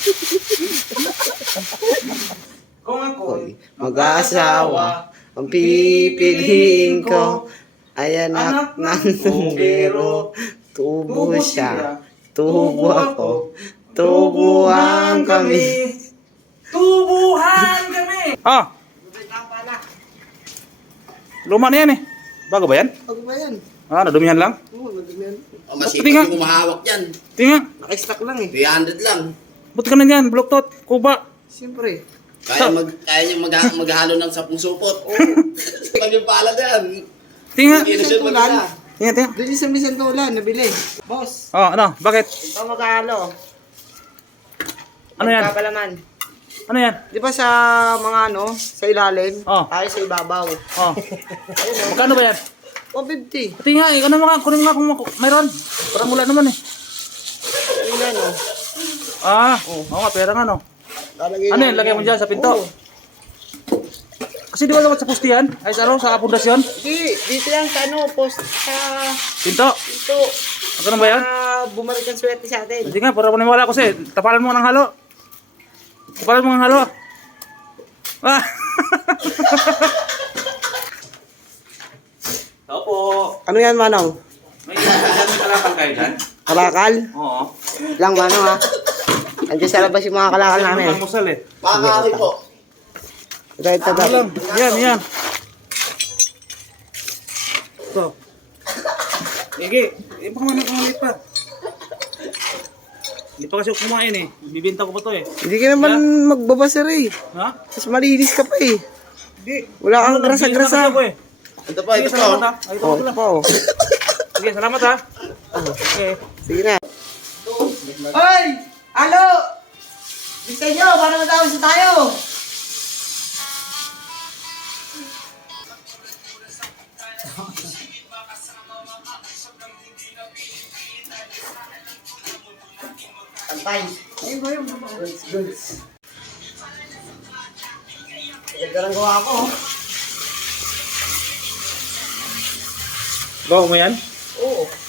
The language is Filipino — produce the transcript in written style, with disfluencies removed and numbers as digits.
Kung ako'y mag-aasawa, ang pipiliin ko ay anak ng bumbero. Tubo siya, tubo ako, tubuhan kami. Tubuhan kami! Ah! Luma na yan eh. Bago ba yan? Bago ba yan? Ah, nadumihan lang? Oo, nadumihan. Masipag yung umahawak yan. Tingnan. Naka-stack lang eh. 300 lang. Ba't ka na yan? Bloktot, kuba. Siyempre. Kaya niyang maghalo ng 10 supot. Pag yung pala na yan. Tingnan. Ilusyon mo na. Tingnan. Doon yung sa Misan Tulan, nabili. Boss, Oh, ano? Bakit? ito mag-ano? Ano yan? Magkapalaman. Ano yan? Di ba sa mga ano, sa ilalim, Oh. tayo sa ibabaw. Oh. Magkano ba yan? 450. Pati nga, ikaw naman kunin mo nga kung mayroon. Parang wala naman eh. Ano yan oh. Ah, oo nga, pera nga no. Ano yan, lagay mo dyan sa pinto? Oo. Kasi di ba dapat sa postihan? Ay sa ano, sa pundasyon? Di, dito lang sa ano, post sa Pinto? ito. Magkano ba yan? Bumalik ang swerte sa atin. Hindi nga, para maniwala ko sa'yo. Tapalan mo ng halo. Tapalan mo ng halo. Ah! Opo. Ano yan, Manong? May kalakal kayo dyan? Kalakal? Oo. Lang, Manong ha? Andiyan sa labas yung mga kalakal namin. Ang musal eh. Pakakari po. Ito. Ano lang? Yan. Ito. Sige, baka maliit pa. Hindi pa kasi ako kumain eh. Bibenta ko pa to eh. Hindi ka naman magbabasar eh. Ha? Mas malinis ka pa eh. Hindi. Wala kang Ano, nagbihis na grasa-grasa. kasi ako eh. Ito pa, Sige, ito salamat pa. ha. Ay, ito Oh, pala. ito pa oh. Sige, salamat ha. Okay. Sige na. Hoy! Alo! Bisa nyo, para matawag sa tayo! Antay. Ayun ba yung goods. Ganda lang gawa ko. Bawa mo yan? Oo.